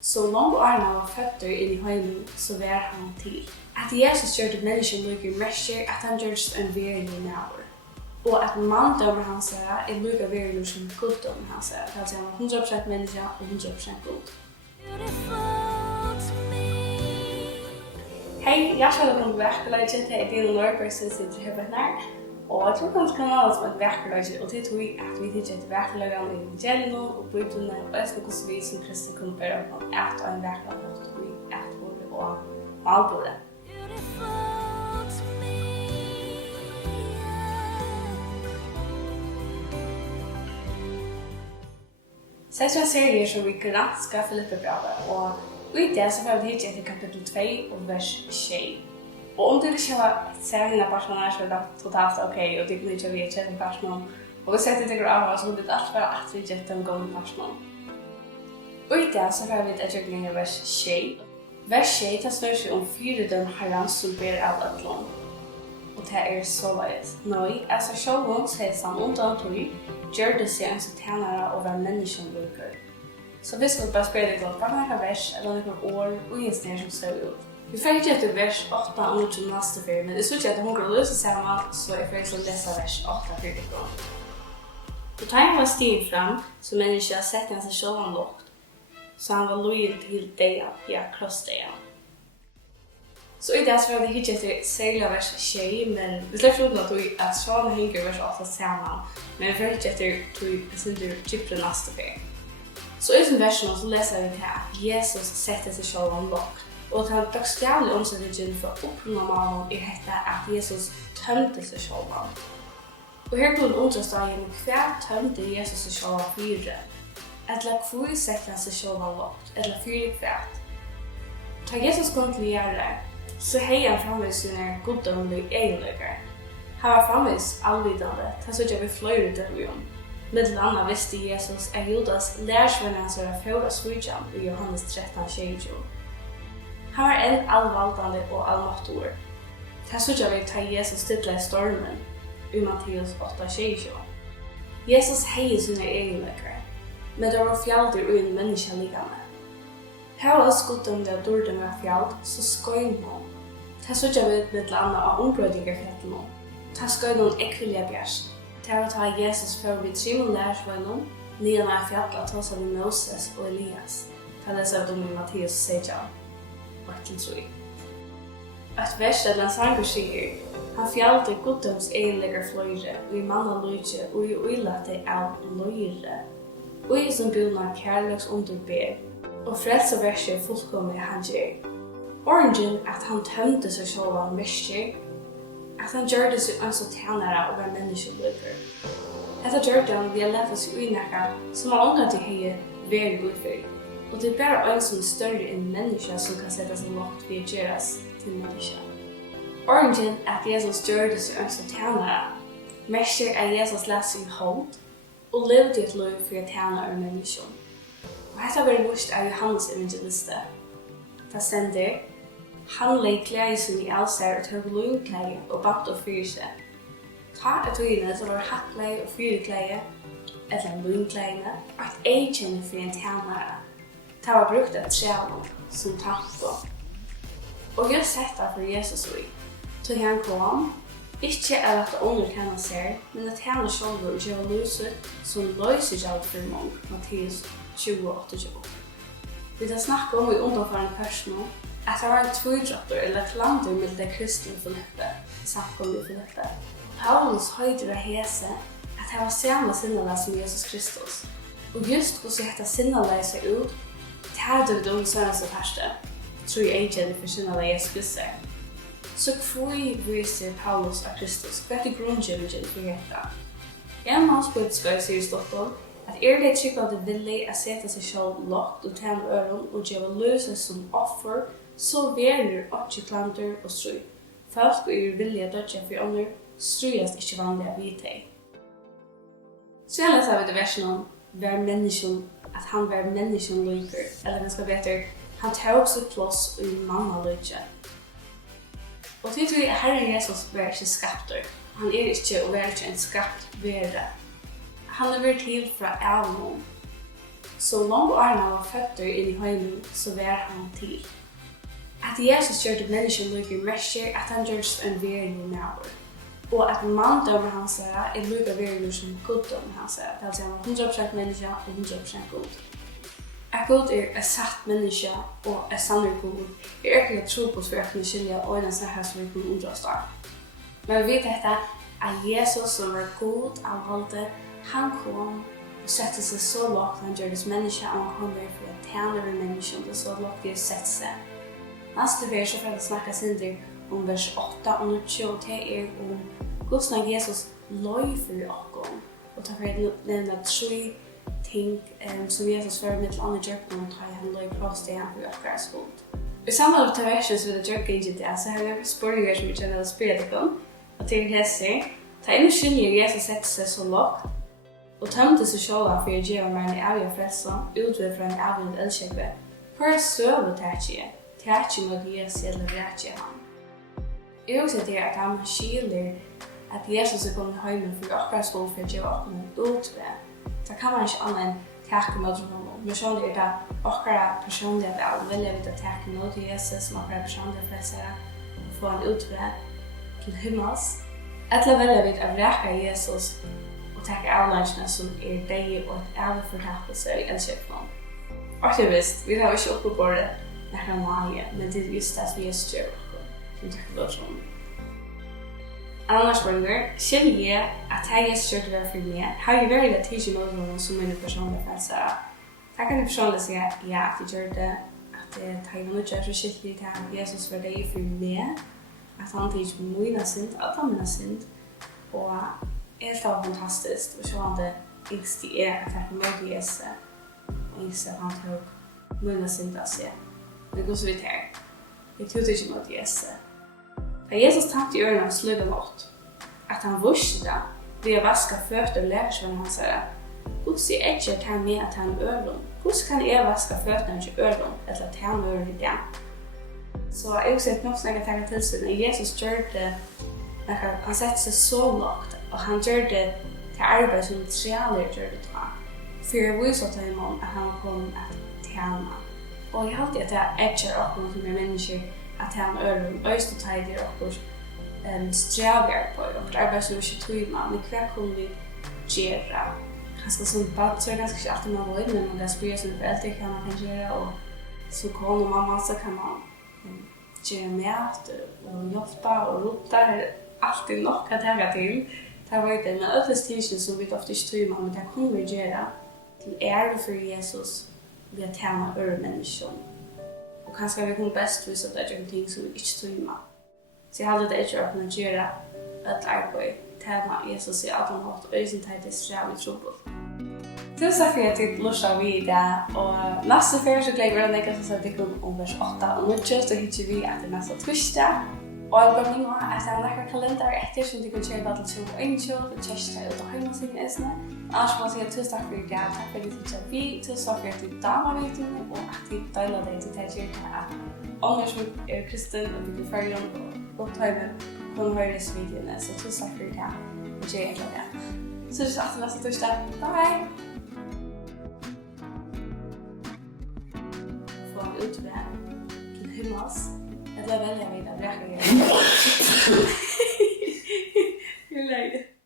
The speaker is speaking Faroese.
Så långt åren han var fötter in i heimen, så var han till. Att Jesus gjorde människan lika märker att han gjorde en verilig närvaro. Och att mandomar han säger är lika verilig som guddomar han säger. Alltså han var 100% människa och 100% god. Hej, jag ska välkommen till VAKURLEIKI. Det är din Norberg som sitter här på här. Och jag tror kanske kanalen som ett VAKURLEIKI och det tror jag att vi tycker att VAKURLEIKI i evangelien och Bibeln och jag ska också vi som kristna kommer bära upp om att en VAKURLEIKI och vi att både och malborde. Sen så serier som vi granskar Filippibrævið och i det så får vi hitta till kapitul 2 och vers 6. Och om du inte har sett dina personer så är det totalt okej och det blir inte vet en person. Och vi sätter det av oss och det allt för att vi gett en gång person. Och i det så får vi ett ögonblick vers 6. Vers 6 tar snör sig om 4 den herran som ber av ödlån. Och det är så vajs. Nej, alltså självån sägs han undan tog gör det sig en så tjänare och var människan lukar. Så vi ska bara spela det gott. Vad är vers eller några år och just det som ser ut. Vi får inte efter vers 8 och till nästa film, men det är så att hon kan lösa samman så är det att läsa vers 8 för det går. Då tar han var stig fram så människan sätter han sig själv lågt. Så han var lojal till dig, ja, kross dig. Så i det så var det inte efter segla vers 6, men vi släpper ut något att själv hänger vers 8 samman. Men vi får inte efter att typ nästa film. Så i den versen så läser vi här att Jesus sätter sig själv lågt. Och att han bokstavligt omsättningen för uppnormalen är detta att Jesus tömde sig själv. Och här kommer underståndet Hvat tömde Jesus sig själv fyra. Eller kvui sätter han sig själv lågt, eller fyra Hvat. Ta Jesus kom till göra så hej han framvis sina goddomliga egenläggare. Han var framvis allvidande, han såg jag vid flöjre dörrligen. Med annat visste Jesus att Judas lärsvännen som var förra svudjan i Johannes 13:20. Han var en allvaldande och allmaktor. Här såg jag ta Jesus titla i stormen i Matteus 8:20. Jesus hejde sina egenläggare, men det var fjälder och en människa liggande. Här var skottomliga dörden var fjäld, så skojn hon. Här såg jag med annat av ombrödigarfjällen hon. Här skojn hon ekvilliga bjärst. Här var ta Jesus för vid Simon lärsvännen, nian av fjällen att hos av Moses och Elias. Här läser de i Matteus 16. Ett vers eller en sanger sigur, han fjällte goddoms egenlägger fløyre, og i manna løyre, og i uilate av løyre, og i som bjørnar kærløks underber, og frelse verset fullkomne han gjør. Orangen at han tømte seg selv av merker, at han gjør det seg ønske tjenere og var menneskeløyper. Etter gjør det han vil lete seg uinnekker, som har ångat til høye veldig godfyr. Och det är bara en som är större än människa som kan sätta sig lågt för att göras till människa. Origin att Jesus gjorde sig önska tjänare. Märker att Jesus läser i håll och levde ett liv för att tjäna ur människan. Och detta var vurst av Johannes evangelista. Det ständer, han lägger kläder som i alsar och tog lugnkläder och bant och fyr sig. Ta ett ögna så var hattkläder och fyrkläder, eller lugnkläder, och ett ejkänne för en tjänare. Det var brukt av träden som tack på. Och just detta för Jesus vi. Tog han kom, inte att underkänna sig, men att han själv och göra lyset som löser allt för många, Matteus 28:20. Vi tar snacka om i undanförande person att det var en tvådrotter eller klander med det kristna Filippbr, samkom i Filippbr. Paulus höjde hese att det var samma sinnala som Jesus Kristus. Och just hur så detta sinnala ser ut, det hade vi då i söndags och första, tror jag egen för sinnala Jesus Kristus. Så kvui visar Paulus av Kristus, vad är grundgivningen för detta? En manspolitiska säger Stockholm att det tryckade villig att sätta sig själv lågt och tända öron och göra lösa som offer, så väljer åtta klanter och stry. Folk är villiga dödja för andra, stryas inte vanliga vite. Så jag läser vi det versen om var människan, att han var människan lyker, eller ganska bättre, han tog sig plats i mamma lyker. Och det är Herren Jesus var inte skaptor. Han är inte och var inte en skapt värde. Han är till från avnom. så långt åren var fötter in i heimen så var han till. Att Jesus gjorde människan lika märker att han gjorde en verulig närvaro. Och att mandomar han säger är lika verulig som guddomar han säger. Det vill säga han var 100% människa och 100% god. Att Gud är satt människa och är sannar god är ökligt tro på för att kunna skilja och en sån här som vi kan undra oss där. Men vi vet detta att Jesus som var god av allt han kom och sätter sig så lågt han gjordes människa och han kom därför att tjäna över människan det så lågt det sätter sig. Nästa vers så för att snacka sin om vers 8 och 20 det är om Guds när Jesus loj för oss och tar för att nämna 3 ting som Jesus för med andra djurpen och tar han loj kross det han för oss skuld. I samband med versen så det djurpen inte det så har jag spurningar som vi känner att spela det om och till hästar ta in skiljer Jesus sätter sig så lågt och tömte sig själva för att ge mig en avgör frälsa utvid från en avgörande älskärve för sövotätje mot Jesus eller rätje han. Jag också det att han skiljer att Jesus är kommit hem för att skål för att ge oss en utväg. Så kan man inte annat än tacka mot honom. Men så är det våra personliga val. Väljer vi att tacka mot Jesus som våra personliga frälsare och få en utväg till himmels. Eller väljer vi att räcka Jesus och tacka avlösarna som är dig och ett överförtappelse i älskärven. Och det visst, vi har inte uppe på det nära magen, men det är just det som Jesus gör som tackar för oss om. Annars spurningar, skiljer jag att här Jesus gör det för mig, har jag varit att tidigt mot honom som min personliga frälsare. Här kan jag personligen säga ja, att jag gör det, att det tar jag något för skiljer till Jesus för dig för mig, att han tidigt mina synd, alla mina synd, och det var fantastiskt, och så var det yngst det är att jag mot Jesus, och yngst att han tog mina synd av sig. Men gå så vidt her. Jeg trodde ikke mot Jesus. Da Jesus tankte i ørene sluga lågt, at han visste det, ved å vaske føtter og lærersvenn han sier, hvordan er ikke at han med at han øren? Hvordan kan jeg vaske føttene til øren, eller at han øren i det? Så jeg har sett nok snakke til tilsyn, at Jesus gjør det, han setter seg så lågt, og han gjør det til arbeid som trealer gjør det til. For jeg viser til ham at han var kommet at tjene. Og jeg har alltid at jeg etcher oppgående som mennesker at jeg har øren øyst og teidig oppgående strævjer på og arbeid som ikke tog meg, men hva kunne vi gjøre? Ganske som bad, så er det ganske ikke alltid man vil, men det spyrer som foreldre kan man kan gjøre, og som kone og mamma så kan man gjøre mat og hjelpe og rota, det er alltid nok å ta til. Det var det, men øyest tidsen som vi ofte ikke tog meg, men det kunne vi gjøre til ære for Jesus, vi har tjäna över människan. Och kanske vi kommer bäst visa att det är någonting som vi inte tror. Så jag hade det inte att kunna göra ett arbete, tjäna Jesus i alla mått och ösen till det strävligt trubbel. Tusen tack för att du lyssnade vid det. Och nästa färg så glömmer jag att lägga så att det kommer om vers 8 och 9 så hittar vi att det nästa torsdag. Och jag glömmer nog att jag lägger kalender efter som du kan köra till 21 och testa ut och hemma sin äsne. Annars må jeg sige tusen takk for det. Takk for at du tittet vi. Tusen takk for at du damer videoen og at du deler deg til det gjør til at andre som er kristen og bygger følger og godt høyre kunne høre disse videoene. Så tusen takk for det. Og gjør egentlig det. Så vi ses til neste torsdag. Bye! Få en utvei til himmels. Eller velger vi det. Jeg vil ikke gjøre det.